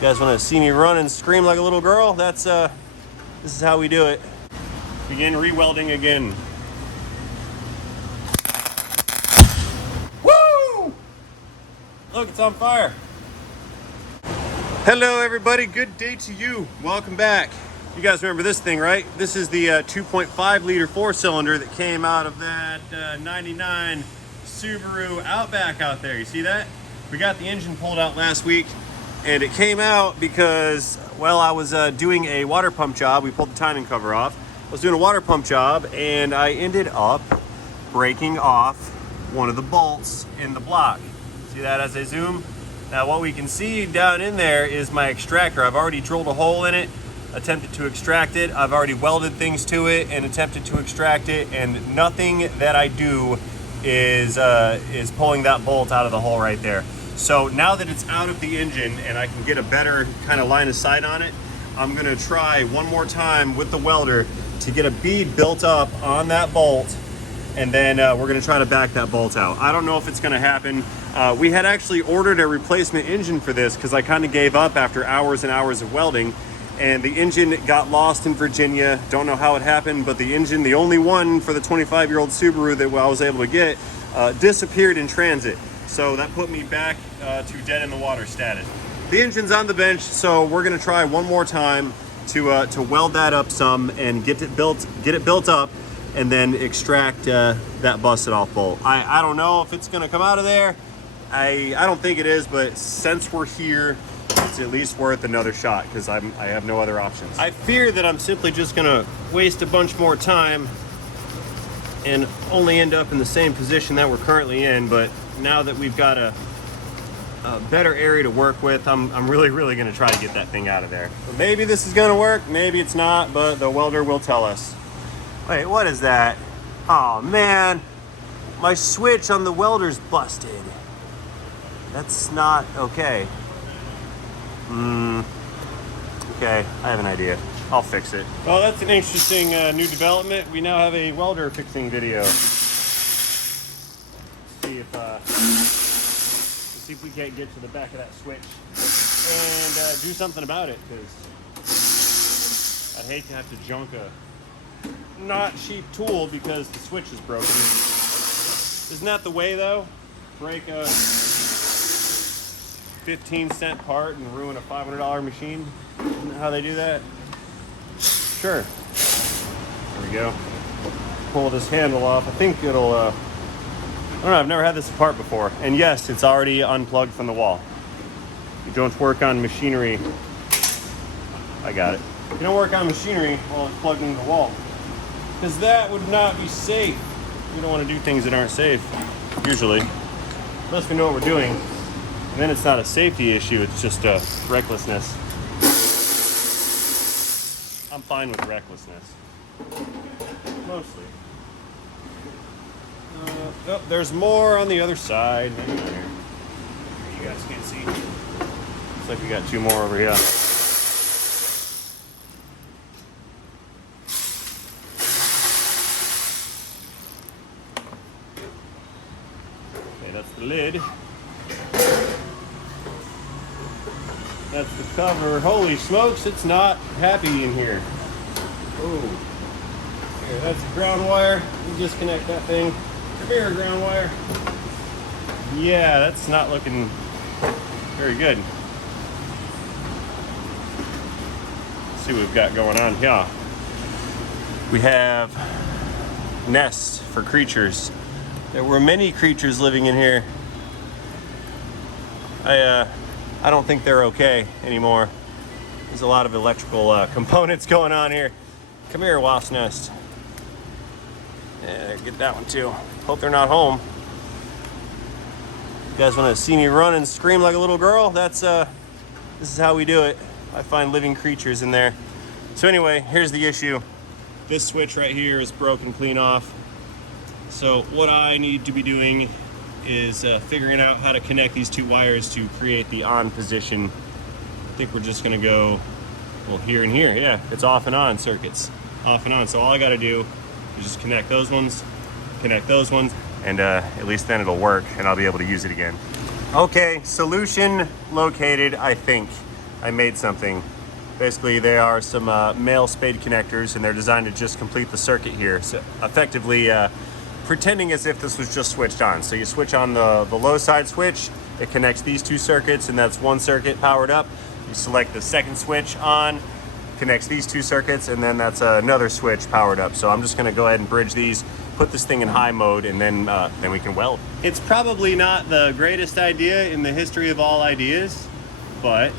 You guys want to see me run and scream like a little girl? This is how we do it. Begin re-welding again. Woo! Look, it's on fire. Hello everybody, good day to you. Welcome back. You guys remember this thing, right? This is the 2.5 liter 4-cylinder that came out of that 99 Subaru Outback out there. You see that? We got the engine pulled out last week, and it came out because, well, I was doing a water pump job. We pulled the timing cover off. I was doing a water pump job, and I ended up breaking off one of the bolts in the block. See that as I zoom? Now what we can see down in there is my extractor. I've already drilled a hole in it, attempted to extract it. I've already welded things to it and attempted to extract it, and nothing that I do is pulling that bolt out of the hole right there. So now that it's out of the engine and I can get a better kind of line of sight on it, I'm gonna try one more time with the welder to get a bead built up on that bolt, and then we're gonna try to back that bolt out. I don't know if it's gonna happen. We had actually ordered a replacement engine for this because I kind of gave up after hours and hours of welding, and the engine got lost in Virginia. Don't know how it happened, but the engine, the only one for the 25-year-old Subaru that I was able to get, disappeared in transit. So that put me back to dead in the water status. The engine's on the bench, so we're gonna try one more time to weld that up some and get it built up, and then extract that busted off bolt. I don't know if it's gonna come out of there. I don't think it is, but since we're here, it's at least worth another shot because I have no other options. I fear that I'm simply just gonna waste a bunch more time and only end up in the same position that we're currently in, but now that we've got a better area to work with, I'm really gonna try to get that thing out of there. So maybe this is gonna work, maybe it's not, but the welder will tell us. Wait, what is that? Oh man, my switch on the welder's busted. That's not okay. Okay, I have an idea. I'll fix it. Well, that's an interesting new development. We now have a welder fixing video. See if we can't get to the back of that switch and do something about it, because I'd hate to have to junk a not cheap tool because the switch is broken. Isn't that the way though? Break a 15-cent part and ruin a $500 machine? Isn't that how they do that? Sure. There we go. Pull this handle off. I think it'll, I don't know, I've never had this apart before. And yes, it's already unplugged from the wall. You don't work on machinery. I got it. You don't work on machinery while it's plugged into the wall, because that would not be safe. We don't want to do things that aren't safe, usually. Unless we know what we're doing. And then it's not a safety issue, it's just a recklessness. I'm fine with recklessness. Mostly. Oh, there's more on the other side. Maybe not here. You guys can't see. Looks like we got two more over here. Okay, that's the lid. That's the cover. Holy smokes, it's not happy in here. Oh. Here, that's the ground wire. You disconnect that thing. Come here, ground wire. Yeah, that's not looking very good. Let's see what we've got going on here. We have nests for creatures. There were many creatures living in here. I don't think they're okay anymore. There's a lot of electrical components going on here. Come here, wasp nest. Yeah, get that one too. Hope they're not home. You guys want to see me run and scream like a little girl? This is how we do it. I find living creatures in there. So anyway, here's the issue. This switch right here is broken clean off. So what I need to be doing is figuring out how to connect these two wires to create the on position. I think we're just gonna go, well, here and here. Yeah, it's off and on circuits. Off and on. So all I gotta do is just connect those ones, and at least then it'll work and I'll be able to use it again. Okay, solution located, I think. I made something. Basically, they are some male spade connectors, and they're designed to just complete the circuit here. So effectively pretending as if this was just switched on. So you switch on the low side switch, it connects these two circuits, and that's one circuit powered up. You select the second switch on, connects these two circuits, and then that's another switch powered up. So I'm just gonna go ahead and bridge these, put this thing in high mode, and then we can weld. It's probably not the greatest idea in the history of all ideas, but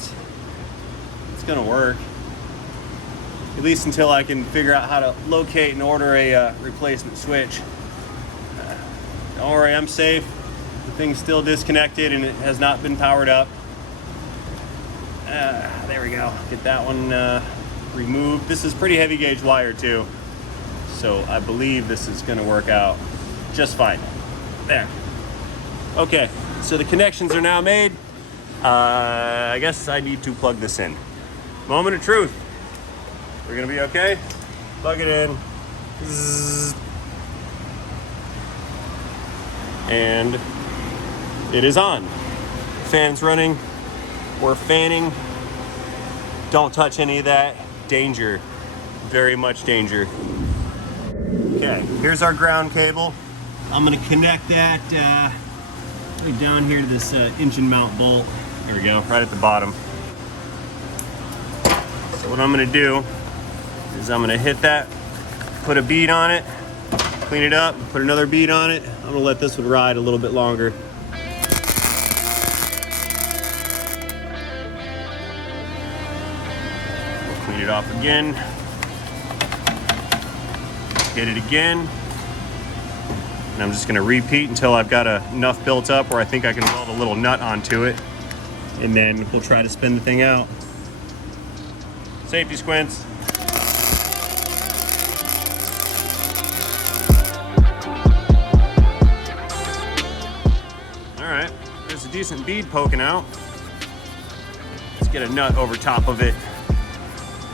it's gonna work. At least until I can figure out how to locate and order a replacement switch. Don't worry, I'm safe. The thing's still disconnected and it has not been powered up. There we go. Get that one removed. This is pretty heavy gauge wire too, so I believe this is gonna work out just fine. There. Okay, so the connections are now made. I guess I need to plug this in. Moment of truth. We're gonna be okay. Plug it in. Zzz. And it is on. Fan's running. We're fanning. Don't touch any of that. Danger. Very much danger. Okay, here's our ground cable. I'm gonna connect that right down here to this engine mount bolt. There we go, right at the bottom. So what I'm gonna do is I'm gonna hit that, put a bead on it, clean it up, put another bead on it. I'm gonna let this one ride a little bit longer. We'll clean it off again. Hit it again. And I'm just gonna repeat until I've got enough built up where I think I can weld a little nut onto it. And then we'll try to spin the thing out. Safety squints. All right, there's a decent bead poking out. Let's get a nut over top of it.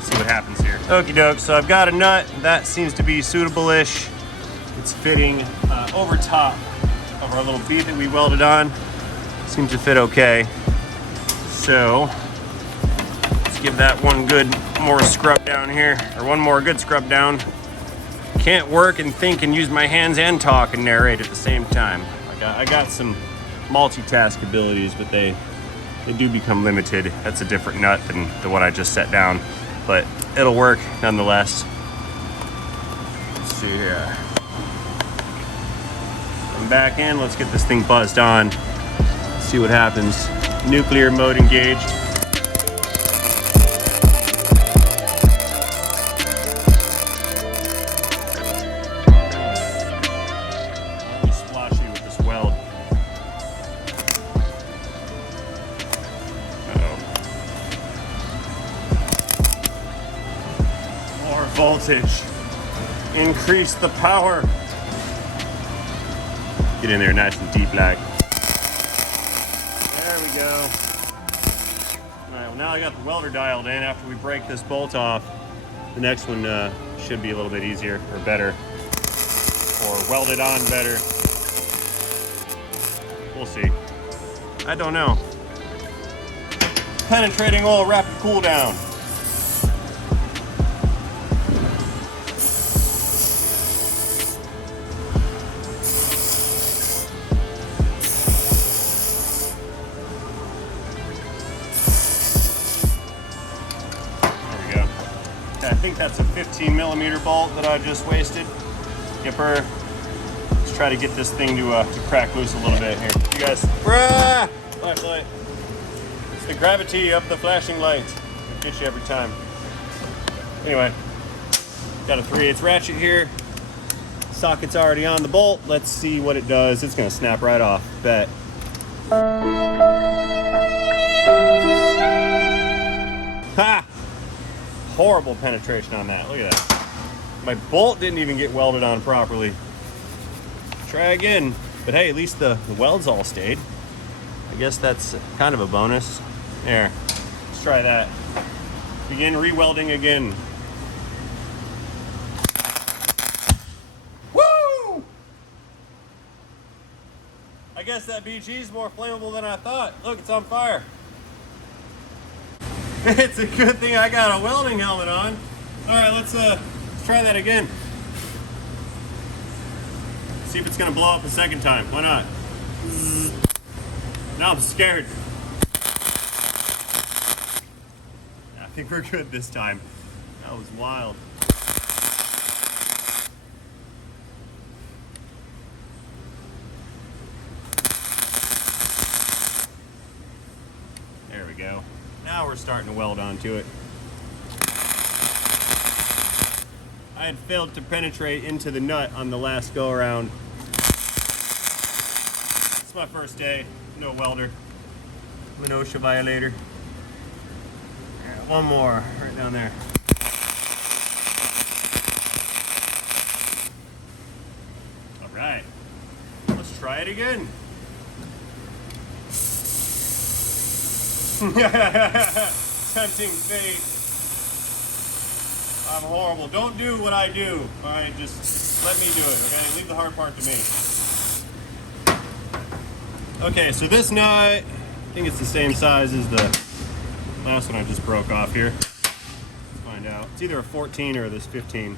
See what happens here. Okie doke, so I've got a nut. That seems to be suitable-ish. It's fitting over top of our little bead that we welded on. Seems to fit okay. So let's give that one good more scrub down here, or one more good scrub down. Can't work and think and use my hands and talk and narrate at the same time. I got some multitask abilities, but they do become limited. That's a different nut than the one I just set down, but it'll work nonetheless. Let's see here. Come back in, let's get this thing buzzed on. See what happens. Nuclear mode engaged. Let me splash you with this weld. Uh-oh. More voltage. Increase the power. Get in there nice and deep like. There we go. All right, well now I got the welder dialed in. After we break this bolt off, the next one should be a little bit easier or better, or welded on better. We'll see. I don't know. Penetrating oil rapid cool down. I think that's a 15 millimeter bolt that I just wasted. Skipper, let's try to get this thing to crack loose a little bit here. You guys, flashlight. It's the gravity of the flashing light. It gets you every time. Anyway, got a 3/8 ratchet here. Socket's already on the bolt. Let's see what it does. It's gonna snap right off, bet. Ha! Horrible penetration on that. Look at that. My bolt didn't even get welded on properly. Try again. But hey, at least the welds all stayed. I guess that's kind of a bonus. There. Let's try that. Begin re-welding again. Woo! I guess that BG is more flammable than I thought. Look, it's on fire. It's a good thing I got a welding helmet on. All right, let's try that again. See if it's gonna blow up a second time. Why not? Now I'm scared. I think we're good this time. That was wild. There we go. Now we're starting to weld onto it. I had failed to penetrate into the nut on the last go around. It's my first day, no welder. I'm an OSHA violator. Right, one more, right down there. All right, let's try it again. Tempting fate. I'm horrible. Don't do what I do. All right, just let me do it, okay? Leave the hard part to me. Okay, so this nut, I think it's the same size as the last one I just broke off here. Let's find out. It's either a 14 or this 15.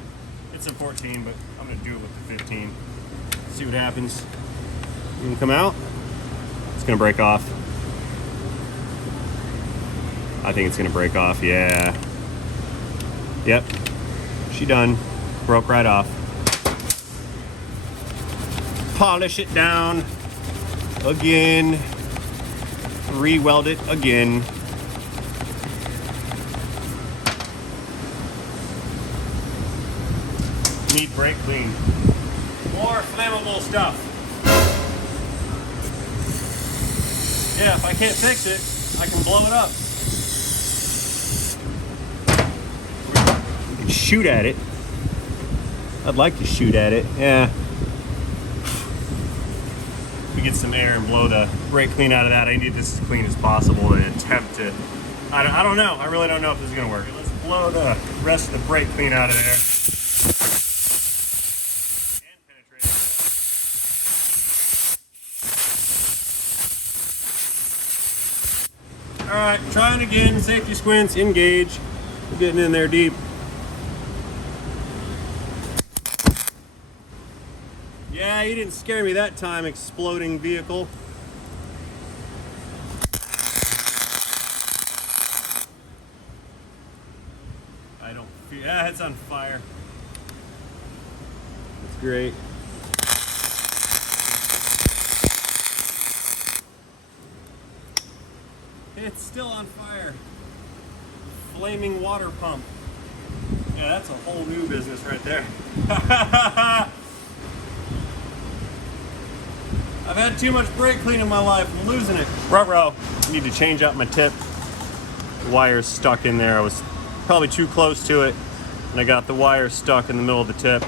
It's a 14, but I'm gonna do it with the 15. See what happens. You can come out. It's gonna break off. I think it's gonna break off, yeah. Yep, she done. Broke right off. Polish it down again. Re-weld it again. Need brake clean. More flammable stuff. Yeah, if I can't fix it, I can blow it up. Shoot at it. I'd like to shoot at it. Yeah. We get some air and blow the brake clean out of that. I need this as clean as possible and attempt to. I don't know. I really don't know if this is gonna work. Let's blow the rest of the brake clean out of there. And penetrate. All right, trying again. Safety squints. Engage. We're getting in there deep. Yeah, you didn't scare me that time, exploding vehicle. I don't feel, yeah, it's on fire. That's great. It's still on fire. Flaming water pump. Yeah, that's a whole new business right there. I've had too much brake clean in my life. I'm losing it. Ruh-roh. I need to change out my tip. The wire's stuck in there. I was probably too close to it, and I got the wire stuck in the middle of the tip.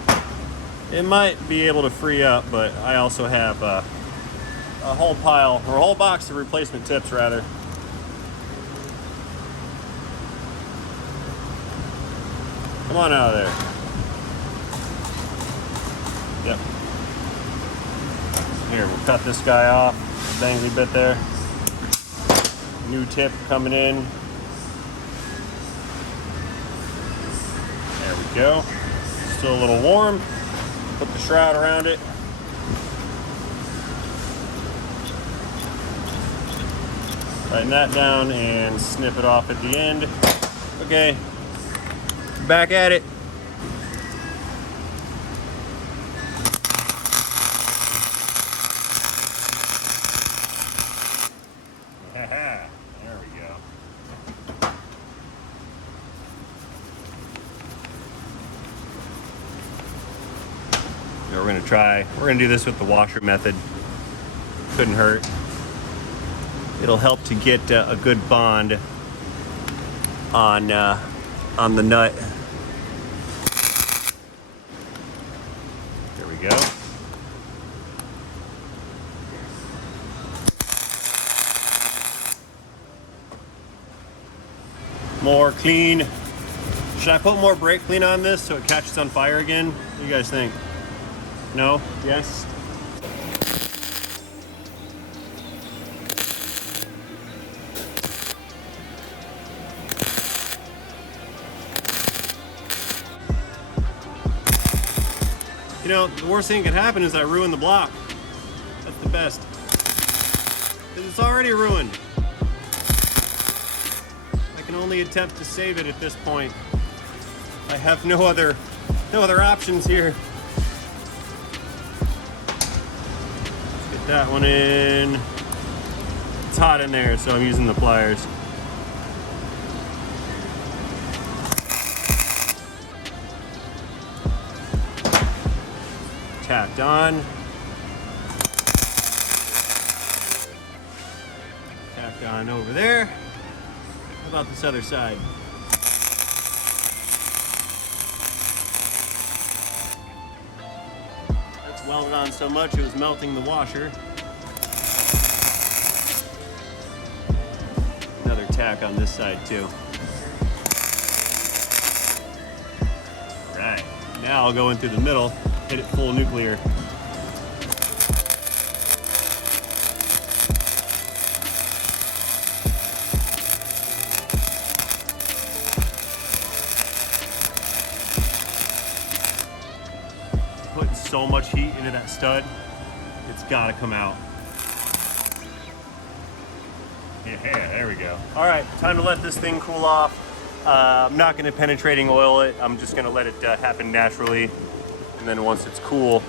It might be able to free up, but I also have a whole pile, or a whole box of replacement tips, rather. Come on out of there. Yep. Here, we'll cut this guy off. Dangly bit there. New tip coming in. There we go. Still a little warm. Put the shroud around it. Tighten that down and snip it off at the end. Okay, back at it. There we go. Now we're gonna do this with the washer method. Couldn't hurt. It'll help to get a good bond on the nut. There we go. More clean. Should I put more brake clean on this so it catches on fire again? What do you guys think? No? Yes? know, the worst thing that could happen is I ruin the block. That's the best. It's already ruined. I can only attempt to save it at this point. I have no other options here. Let's get that one in. It's hot in there, so I'm using the pliers. Tacked on. Tacked on over there. How about this other side? That's welded on so much it was melting the washer. Another tack on this side too. Right, now I'll go in through the middle, hit it full nuclear. Putting so much heat into that stud, it's gotta come out. Yeah, there we go. All right, time to let this thing cool off. I'm not gonna penetrating oil it. I'm just gonna let it happen naturally. And then once it's cool,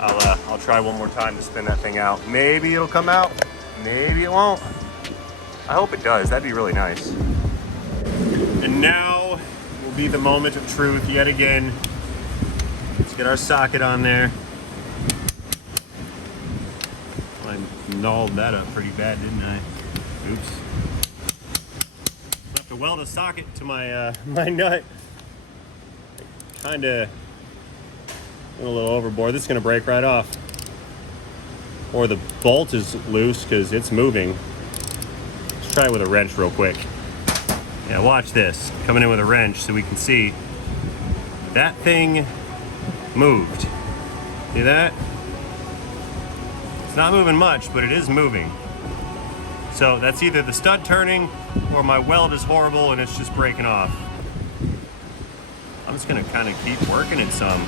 I'll try one more time to spin that thing out. Maybe it'll come out, maybe it won't. I hope it does, that'd be really nice. And now will be the moment of truth yet again. Let's get our socket on there. I gnawed that up pretty bad, didn't I? Oops. Have to weld a socket to my my nut. Kinda went a little overboard. This is gonna break right off. Or the bolt is loose because it's moving. Let's try it with a wrench real quick. Yeah, watch this. Coming in with a wrench so we can see that thing moved. See that? It's not moving much, but it is moving. So that's either the stud turning or my weld is horrible and it's just breaking off. I'm just gonna kind of keep working it some.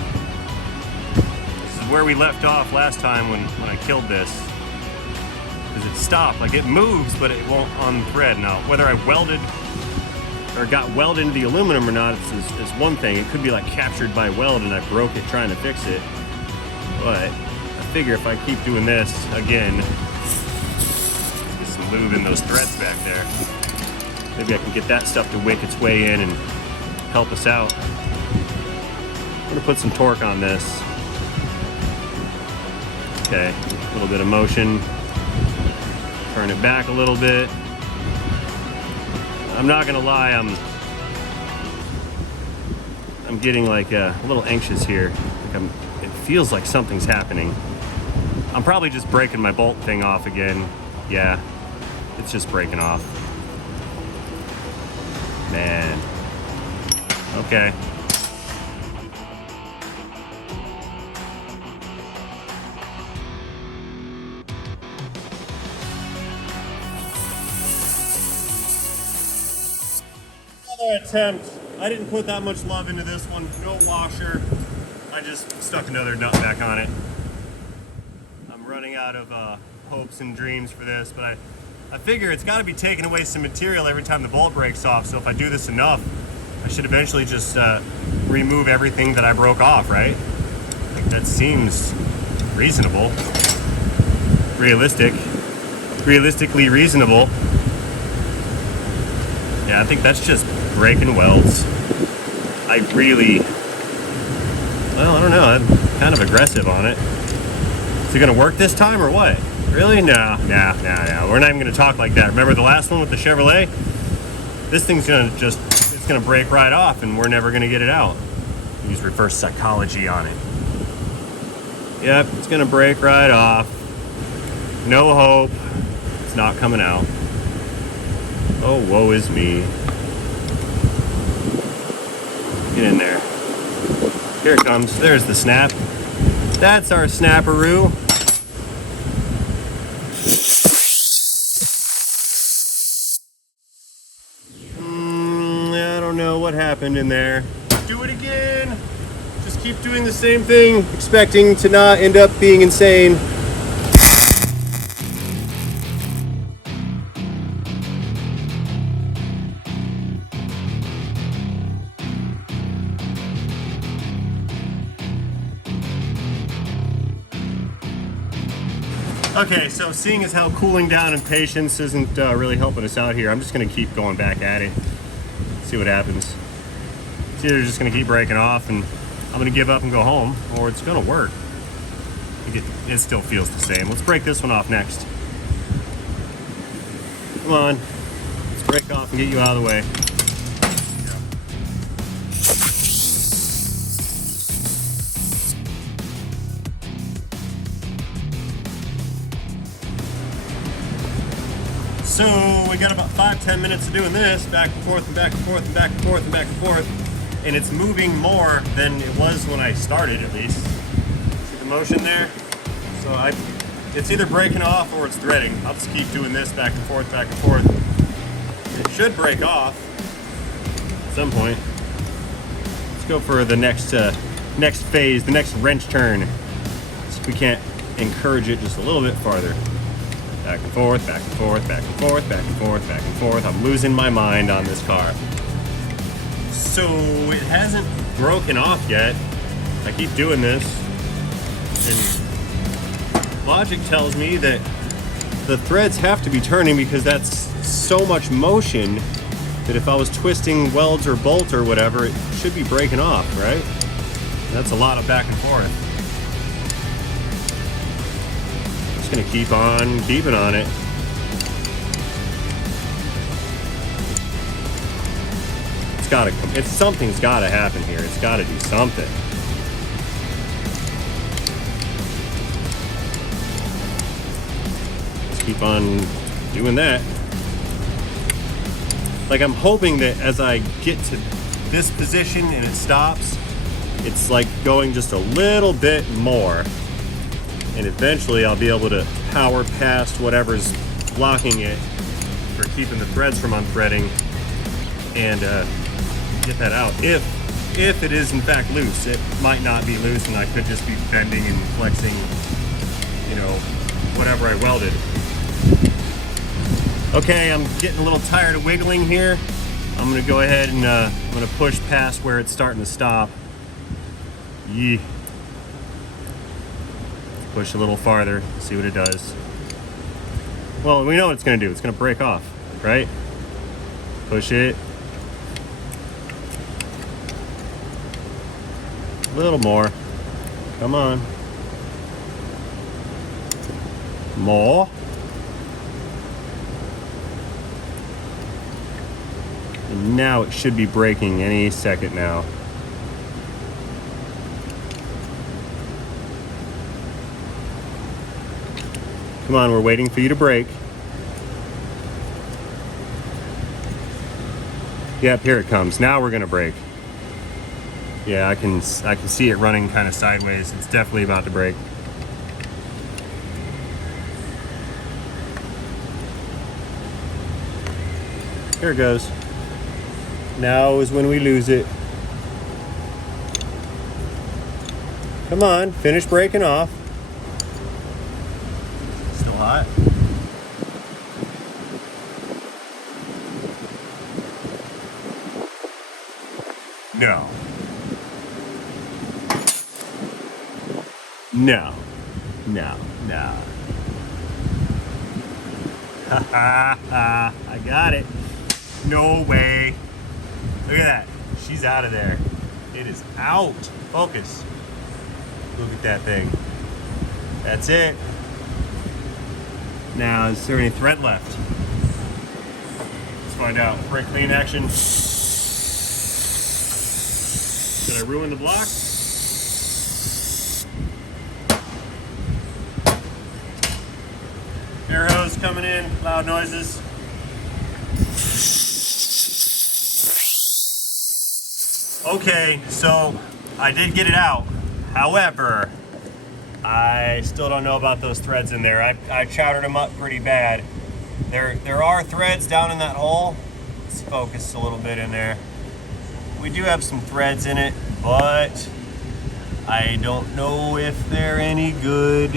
This is where we left off last time when I killed this. Because it stopped, like it moves, but it won't unthread. Now, whether I welded or got welded into the aluminum or not is one thing. It could be like captured by weld and I broke it trying to fix it. But I figure if I keep doing this again, get some lube in those threads back there, maybe I can get that stuff to wick its way in and help us out. I'm gonna put some torque on this. Okay, a little bit of motion. Turn it back a little bit. I'm not gonna lie, I'm getting like a little anxious here. Like it feels like something's happening. I'm probably just breaking my bolt thing off again. Yeah, it's just breaking off. Man. Okay. Another attempt. I didn't put that much love into this one. No washer. I just stuck another nut back on it. I'm running out of hopes and dreams for this, but I figure it's got to be taking away some material every time the bolt breaks off. So if I do this enough, I should eventually just remove everything that I broke off, right? Like that seems reasonable. Realistically reasonable. Yeah, I think that's just breaking welds. I don't know, I'm kind of aggressive on it. Is it gonna work this time or what? Really? No. We're not even gonna talk like that. Remember the last one with the Chevrolet? This thing's it's gonna break right off and we're never gonna get it out. Use reverse psychology on it. Yep, it's gonna break right off. No hope. It's not coming out. Oh, woe is me. Get in there. Here it comes. There's the snap. That's our snapperoo. I don't know what happened in there. Do it again. Just Just keep doing the same thing, expecting to not end up being insane. Okay, so seeing as how cooling down and patience isn't really helping us out here, I'm just going to keep going back at it. See what happens. It's either just going to keep breaking off and I'm going to give up and go home, or it's going to work. It still feels the same. Let's break this one off next. Come on. Let's break off and get you out of the way. So we got about 5-10 minutes of doing this, back and forth and back and forth and back and forth and back and forth, and it's moving more than it was when I started, at least. See the motion there? So it's either breaking off or it's threading. I'll just keep doing this back and forth, back and forth. It should break off at some point. Let's go for the next phase, the next wrench turn. See if we can't encourage it just a little bit farther. Back and forth, back and forth, back and forth, back and forth, back and forth. I'm losing my mind on this car. So it hasn't broken off yet. I keep doing this, and logic tells me that the threads have to be turning because that's so much motion that if I was twisting welds or bolt or whatever, it should be breaking off, right? That's a lot of back and forth. Gonna keep on keeping on it. Something's gotta happen here. It's gotta do something. Let's keep on doing that. Like, I'm hoping that as I get to this position and it stops, it's like going just a little bit more. And eventually I'll be able to power past whatever's blocking it or keeping the threads from unthreading and get that out. If it is in fact loose, it might not be loose and I could just be bending and flexing, you know, whatever I welded. Okay, I'm getting a little tired of wiggling here. I'm gonna go ahead and I'm gonna push past where it's starting to stop. Yeah. Push a little farther, see what it does. Well, we know what it's gonna do. It's gonna break off, right? Push it. A little more. Come on. More. And now it should be breaking any second now. Come on, we're waiting for you to break. Yep, here it comes. Now we're gonna break. Yeah, I can see it running kind of sideways. It's definitely about to break. Here it goes. Now is when we lose it. Come on, finish breaking off. Hot. No. No. No. No. Ha ha ha. I got it. No way. Look at that. She's out of there. It is out. Focus. Look at that thing. That's it. Now, is there any thread left? Let's find out. Brake clean action. Did I ruin the block? Air hose coming in, loud noises. Okay, so I did get it out. However, I still don't know about those threads in there. I chowdered them up pretty bad. There are threads down in that hole. Let's focus a little bit in there. We do have some threads in it, but I don't know if they're any good.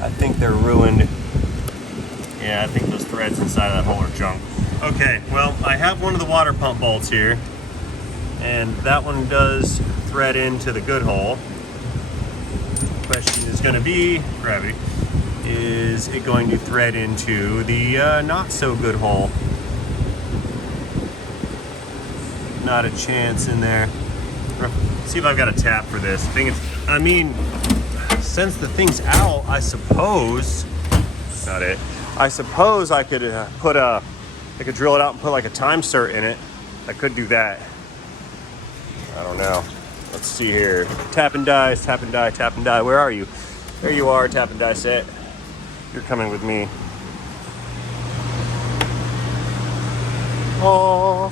I think they're ruined. Yeah, I think those threads inside of that hole are junk. Okay, well, I have one of the water pump bolts here, and that one does thread into the good hole. Question is going to be, gravity, is it going to thread into the not so good hole? Not a chance in there. Let's see if I've got a tap for this. I mean, since the thing's out, I suppose, that's not it. I suppose I could I could drill it out and put like a time-sert in it. I could do that. I don't know. Let's see here. Tap and die, tap and die, tap and die. Where are you? There you are, tap and die set. You're coming with me. Oh.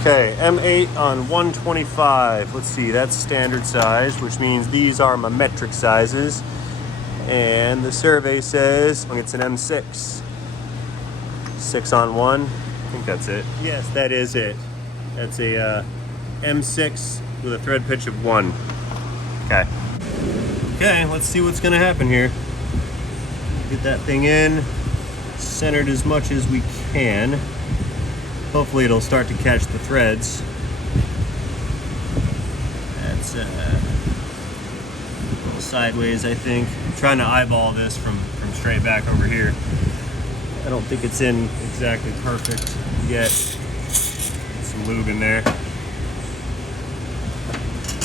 Okay, M8 on 125. Let's see, that's standard size, which means these are my metric sizes. And the survey says it's an M6. 6 on 1. I think that's it. Yes, that is it. That's a M6 with a thread pitch of 1. Okay. Okay, let's see what's gonna happen here. Get that thing in, centered as much as we can. Hopefully it'll start to catch the threads. That's a little sideways, I think. I'm trying to eyeball this from straight back over here. I don't think it's in exactly perfect yet. Some lube in there. Let's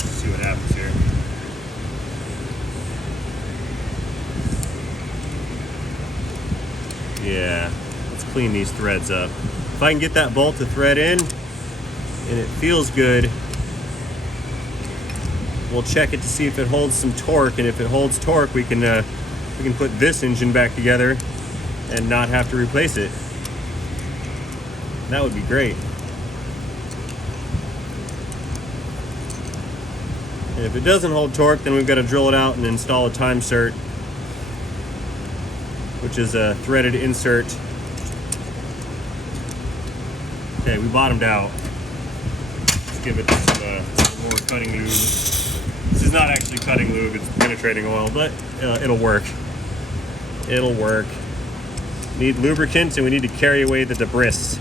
see what happens here. Yeah, let's clean these threads up. If I can get that bolt to thread in and it feels good, we'll check it to see if it holds some torque, and if it holds torque, we can put this engine back together and not have to replace it. That would be great. And if it doesn't hold torque, then we've got to drill it out and install a time-sert, which is a threaded insert. Okay, we bottomed out. Let's give it some more cutting lube. This is not actually cutting lube, it's penetrating oil, but it'll work. It'll work. Need lubricant, and we need to carry away the debris.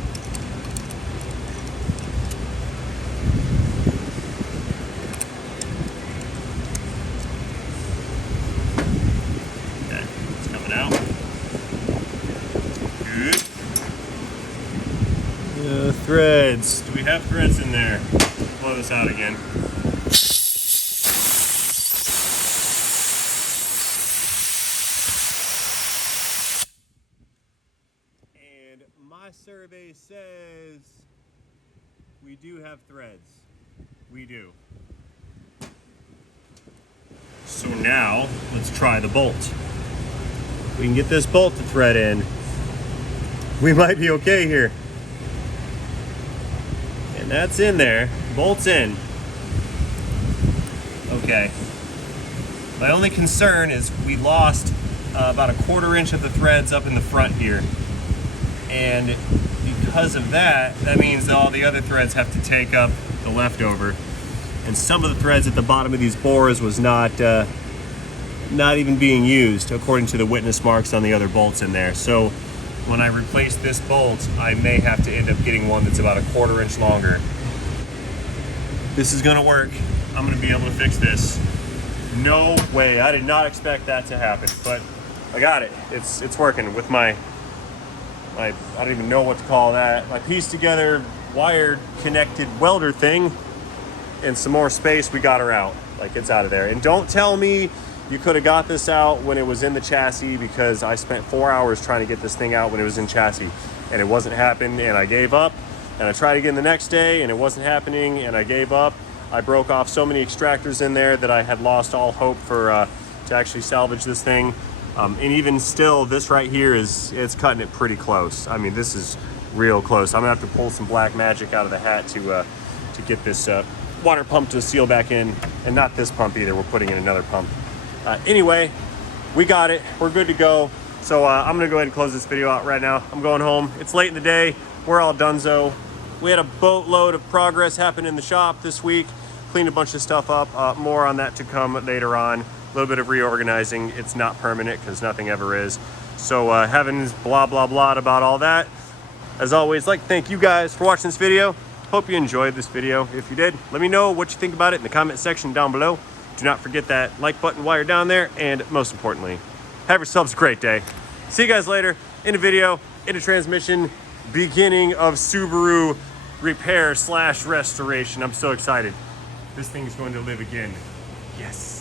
Okay, it's coming out. Good. Threads. Do we have threads in there? Blow this out again. And my survey says we do have threads. We do. So now let's try the bolt. If we can get this bolt to thread in, we might be okay here. And that's in there. Bolt's in. Okay. My only concern is we lost about a 1/4 inch of the threads up in the front here. And because of that, that means that all the other threads have to take up the leftover. And some of the threads at the bottom of these bores was not even being used, according to the witness marks on the other bolts in there. So when I replace this bolt, I may have to end up getting one that's about a 1/4 inch longer. This is gonna work. I'm gonna be able to fix this. No way, I did not expect that to happen, but I got it. It's working with my I don't even know what to call that. My pieced together wired connected welder thing and some more space, we got her out. Like, it's out of there. And don't tell me you could have got this out when it was in the chassis, because I spent 4 hours trying to get this thing out when it was in chassis and it wasn't happening, and I gave up. And I tried again the next day and it wasn't happening, and I gave up. I broke off so many extractors in there that I had lost all hope for to actually salvage this thing. And even still, this right here it's cutting it pretty close. I mean, this is real close. I'm gonna have to pull some black magic out of the hat to get this water pump to seal back in, and not this pump either. We're putting in another pump. Anyway, we got it. We're good to go. So I'm gonna go ahead and close this video out right now. I'm going home. It's late in the day. We're all donezo. We had a boatload of progress happen in the shop this week. cleaned a bunch of stuff up. More on that to come later on. A little bit of reorganizing. It's not permanent because nothing ever is. So having blah, blah, blah about all that. As always, like to thank you guys for watching this video. Hope you enjoyed this video. If you did, let me know what you think about it in the comment section down below. Do not forget that like button while you're down there. And most importantly, have yourselves a great day. See you guys later in a video, in a transmission, beginning of Subaru repair / restoration. I'm so excited. This thing's going to live again. Yes.